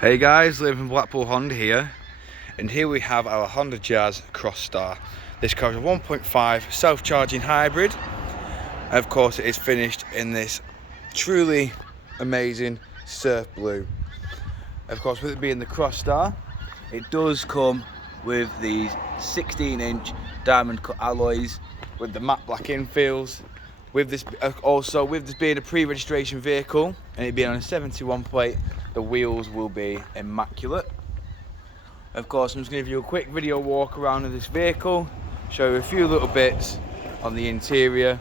Hey guys, Lytham from Blackpool Honda here, and here we have our Honda Jazz Crosstar. This car is a 1.5 self-charging hybrid, and of course it is finished in this truly amazing surf blue. Of course, with it being the Crosstar, it does come with these 16-inch diamond cut alloys with the matte black infields. With this being a pre-registration vehicle and it being on a 71 plate, the wheels will be immaculate. Of course, I'm just going to give you a quick video walk around of this vehicle, show you a few little bits on the interior.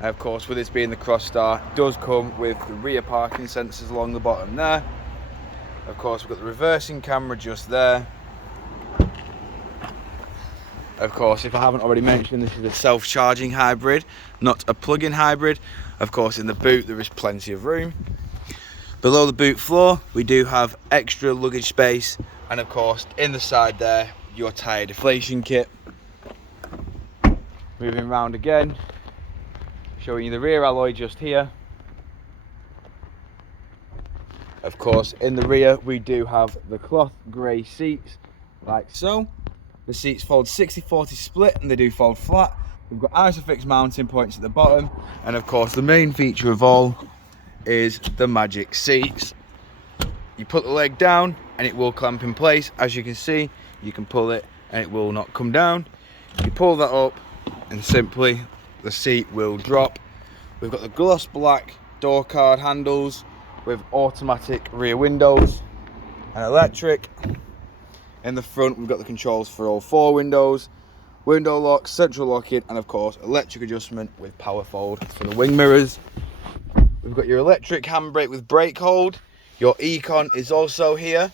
And of course, with this being the Crosstar, it does come with the rear parking sensors along the bottom there. Of course, we've got the reversing camera just there. Of course, if I haven't already mentioned, this is a self-charging hybrid, not a plug-in hybrid. Of course, in the boot there is plenty of room. Below the boot floor we do have extra luggage space, and of course in the side there your tyre deflation kit. Moving round again, showing you the rear alloy just here. Of course in the rear we do have the cloth grey seats like so. The seats fold 60-40 split and they do fold flat. We've got Isofix mounting points at the bottom, and of course the main feature of all is the magic seats. You put the leg down and it will clamp in place. As you can see, you can pull it and it will not come down. You pull that up and simply the seat will drop. We've got the gloss black door card handles with automatic rear windows and electric. In the front we've got the controls for all four windows, window lock, central locking, and of course electric adjustment with power fold for the wing mirrors. We've got your electric handbrake with brake hold. Your Econ is also here.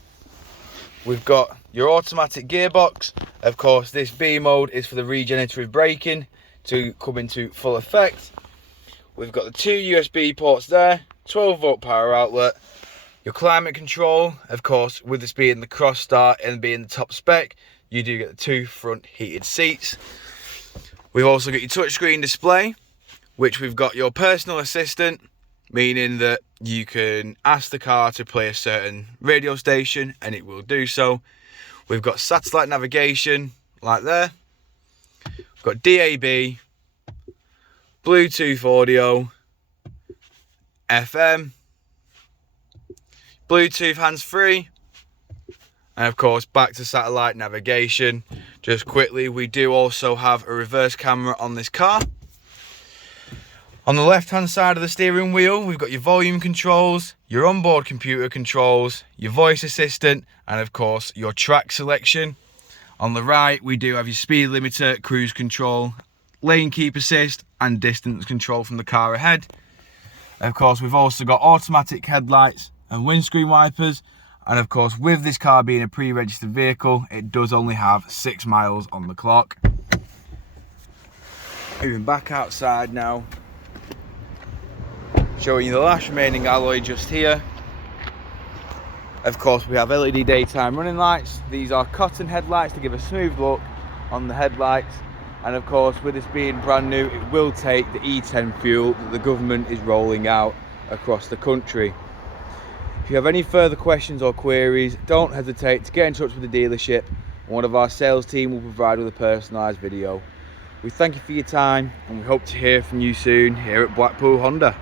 We've got your automatic gearbox. Of course this B mode is for the regenerative braking to come into full effect. We've got the two USB ports there, 12-volt power outlet. Your climate control, of course, with this being the Crosstar and being the top spec, you do get the two front heated seats. We've also got your touchscreen display, which we've got your personal assistant, meaning that you can ask the car to play a certain radio station and it will do so. We've got satellite navigation, like there. We've got DAB, Bluetooth audio, FM, Bluetooth hands-free, and of course back to satellite navigation. Just quickly, we do also have a reverse camera on this car. On the left hand side of the steering wheel we've got your volume controls, your onboard computer controls, your voice assistant, and of course your track selection. On the right we do have your speed limiter, cruise control, lane keep assist, and distance control from the car ahead. Of course we've also got automatic headlights and windscreen wipers, and of course with this car being a pre-registered vehicle it does only have 6 miles on the clock. Moving back outside now, showing you the last remaining alloy just here. Of course we have LED daytime running lights. These are cotton headlights to give a smooth look on the headlights, and of course with this being brand new it will take the E10 fuel that the government is rolling out across the country. If you have any further questions or queries, don't hesitate to get in touch with the dealership, and one of our sales team will provide with a personalised video. We thank you for your time and we hope to hear from you soon here at Blackpool Honda.